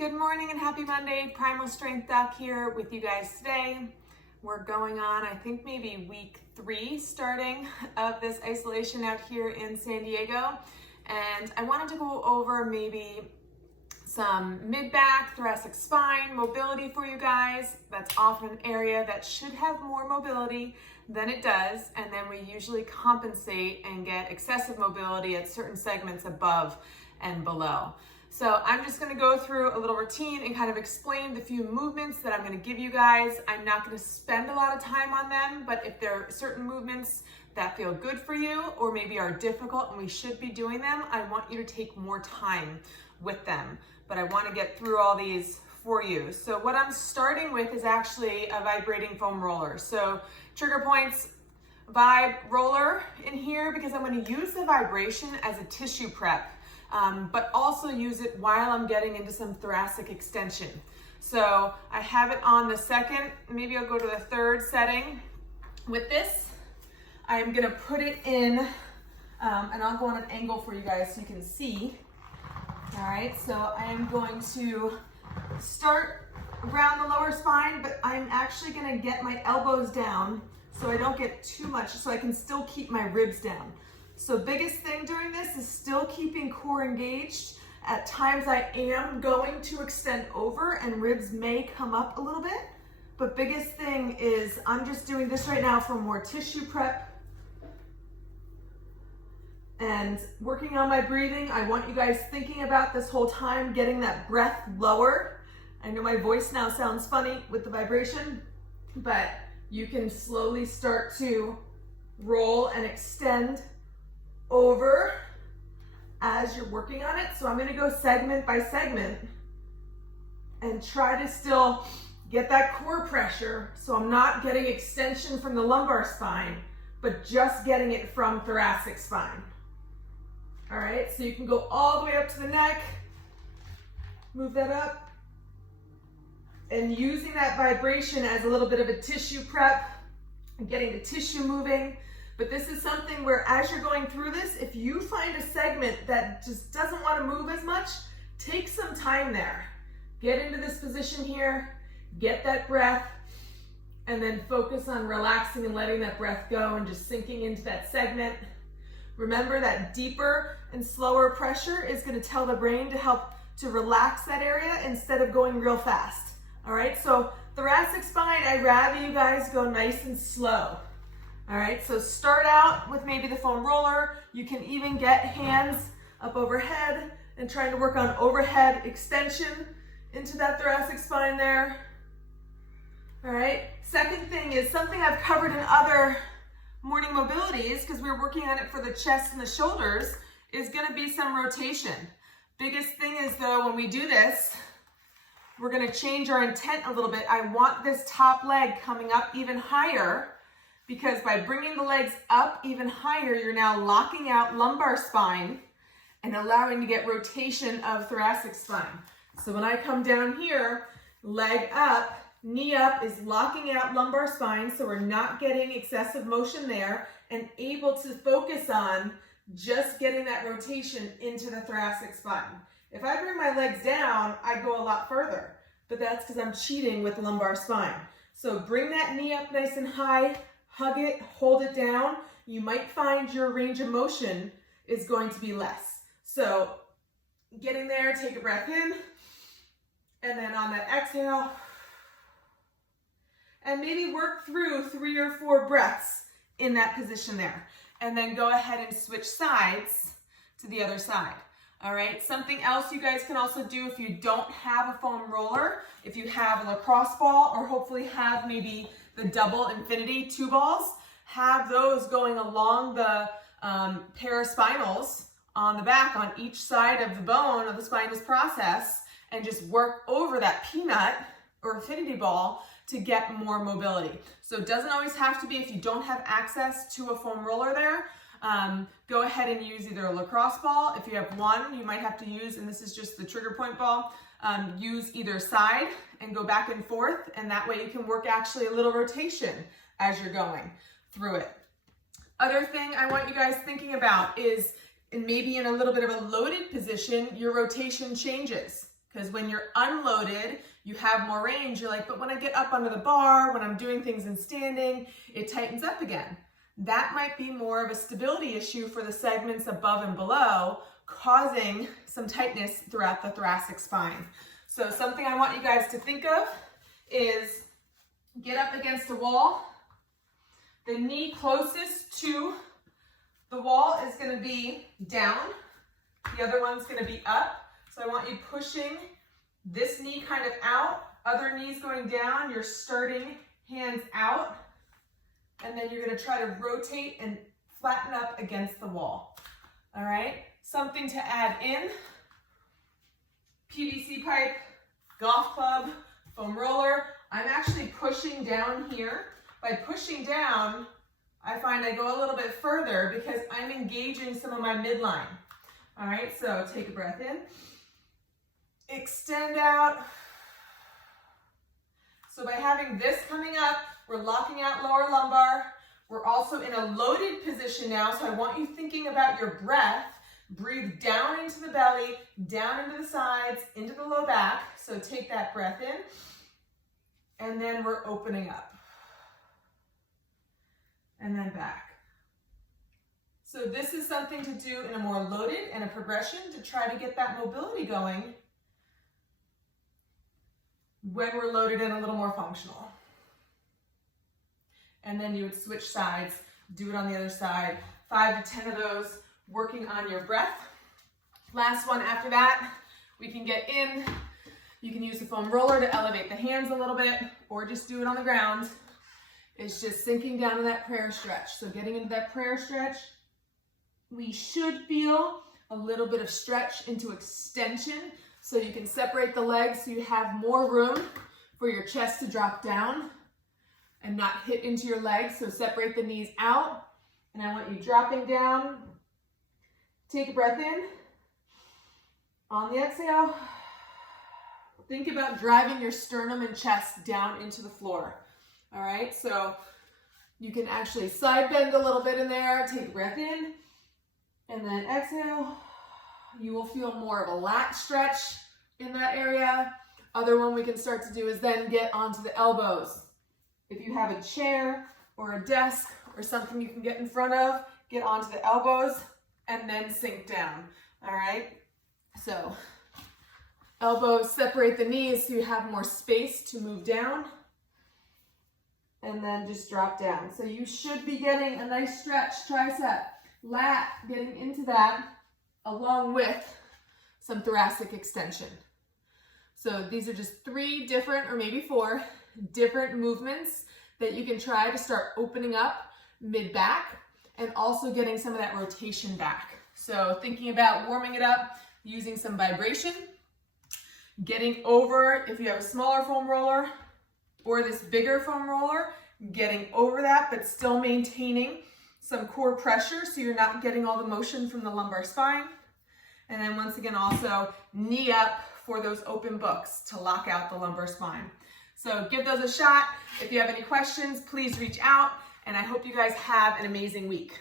Good morning and happy Monday. Primal Strength Doc here with you guys today. We're going on, I think maybe week 3 starting of this isolation out here in San Diego. And I wanted to go over maybe some mid-back, thoracic spine mobility for you guys. That's often an area that should have more mobility than it does. And then we usually compensate and get excessive mobility at certain segments above and below. So I'm just gonna go through a little routine and kind of explain the few movements that I'm gonna give you guys. I'm not gonna spend a lot of time on them, but if there are certain movements that feel good for you or maybe are difficult and we should be doing them, I want you to take more time with them. But I wanna get through all these for you. So what I'm starting with is actually a vibrating foam roller. So trigger points, vibe roller in here because I'm gonna use the vibration as a tissue prep. But also use it while I'm getting into some thoracic extension. So I have it on the second, maybe I'll go to the third setting. With this, I'm gonna put it in, and I'll go on an angle for you guys so you can see. All right, so I am going to start around the lower spine, but I'm actually gonna get my elbows down so I don't get too much, so I can still keep my ribs down. So biggest thing during this is still keeping core engaged. At times I am going to extend over and ribs may come up a little bit, but biggest thing is I'm just doing this right now for more tissue prep and working on my breathing. I want you guys thinking about this whole time, getting that breath lower. I know my voice now sounds funny with the vibration, but you can slowly start to roll and extend over as you're working on it. So I'm gonna go segment by segment and try to still get that core pressure so I'm not getting extension from the lumbar spine, but just getting it from thoracic spine. All right, so you can go all the way up to the neck, move that up, and using that vibration as a little bit of a tissue prep and getting the tissue moving. But this is something where as you're going through this, if you find a segment that just doesn't want to move as much, take some time there. Get into this position here, get that breath, and then focus on relaxing and letting that breath go and just sinking into that segment. Remember that deeper and slower pressure is going to tell the brain to help to relax that area instead of going real fast. All right, so thoracic spine, I'd rather you guys go nice and slow. All right, so start out with maybe the foam roller. You can even get hands up overhead and trying to work on overhead extension into that thoracic spine there. All right, second thing is something I've covered in other morning mobilities because we're working on it for the chest and the shoulders is gonna be some rotation. Biggest thing is though, when we do this, we're gonna change our intent a little bit. I want this top leg coming up even higher because by bringing the legs up even higher, you're now locking out lumbar spine and allowing to get rotation of thoracic spine. So when I come down here, leg up, knee up is locking out lumbar spine, so we're not getting excessive motion there and able to focus on just getting that rotation into the thoracic spine. If I bring my legs down, I go a lot further, but that's because I'm cheating with the lumbar spine. So bring that knee up nice and high, hug it, hold it down. You might find your range of motion is going to be less. So getting there, take a breath in, and then on that exhale, and maybe work through 3 or 4 breaths in that position there. And then go ahead and switch sides to the other side. All right, something else you guys can also do if you don't have a foam roller, if you have a lacrosse ball or hopefully have maybe the double infinity 2 balls, have those going along the paraspinals on the back on each side of the bone of the spinous process and just work over that peanut or infinity ball to get more mobility. So it doesn't always have to be, if you don't have access to a foam roller there, go ahead and use either a lacrosse ball. If you have one, you might have to use, and this is just the trigger point ball, use either side and go back and forth, and that way you can work actually a little rotation as you're going through it. Other thing I want you guys thinking about is maybe in a little bit of a loaded position, your rotation changes. Because when you're unloaded, you have more range. You're like, but when I get up under the bar, when I'm doing things in standing, it tightens up again. That might be more of a stability issue for the segments above and below, causing some tightness throughout the thoracic spine. So something I want you guys to think of is get up against a wall. The knee closest to the wall is going to be down. The other one's going to be up. So I want you pushing this knee kind of out, other knees going down. You're starting hands out, and then you're going to try to rotate and flatten up against the wall. All right, something to add in: PVC pipe, golf club, foam roller. I'm actually pushing down here. By pushing down, I find I go a little bit further because I'm engaging some of my midline. All right, so take a breath in. Extend out. So by having this coming up, we're locking out lower lumbar. We're also in a loaded position now, so I want you thinking about your breath. Breathe down into the belly, down into the sides, into the low back. So take that breath in, and then we're opening up. And then back. So this is something to do in a more loaded and a progression to try to get that mobility going when we're loaded and a little more functional. And then you would switch sides, do it on the other side, 5 to 10 of those, working on your breath. Last one after that, we can get in. You can use the foam roller to elevate the hands a little bit, or just do it on the ground. It's just sinking down to that prayer stretch. So getting into that prayer stretch, we should feel a little bit of stretch into extension, so you can separate the legs so you have more room for your chest to drop down and not hit into your legs. So separate the knees out, and I want you dropping down. Take a breath in. On the exhale, think about driving your sternum and chest down into the floor. All right, so you can actually side bend a little bit in there. Take a breath in, and then exhale. You will feel more of a lat stretch in that area. Other one we can start to do is then get onto the elbows. If you have a chair or a desk or something you can get in front of, get onto the elbows and then sink down. All right, so elbows separate the knees so you have more space to move down. And then just drop down. So you should be getting a nice stretch, tricep, lat, getting into that, along with some thoracic extension. So these are just 3 different, or maybe 4 different movements that you can try to start opening up mid-back and also getting some of that rotation back. So thinking about warming it up using some vibration, getting over, if you have a smaller foam roller, or this bigger foam roller, getting over that, but still maintaining some core pressure so you're not getting all the motion from the lumbar spine. And then once again, also knee up for those open books to lock out the lumbar spine. So give those a shot. If you have any questions, please reach out, and I hope you guys have an amazing week.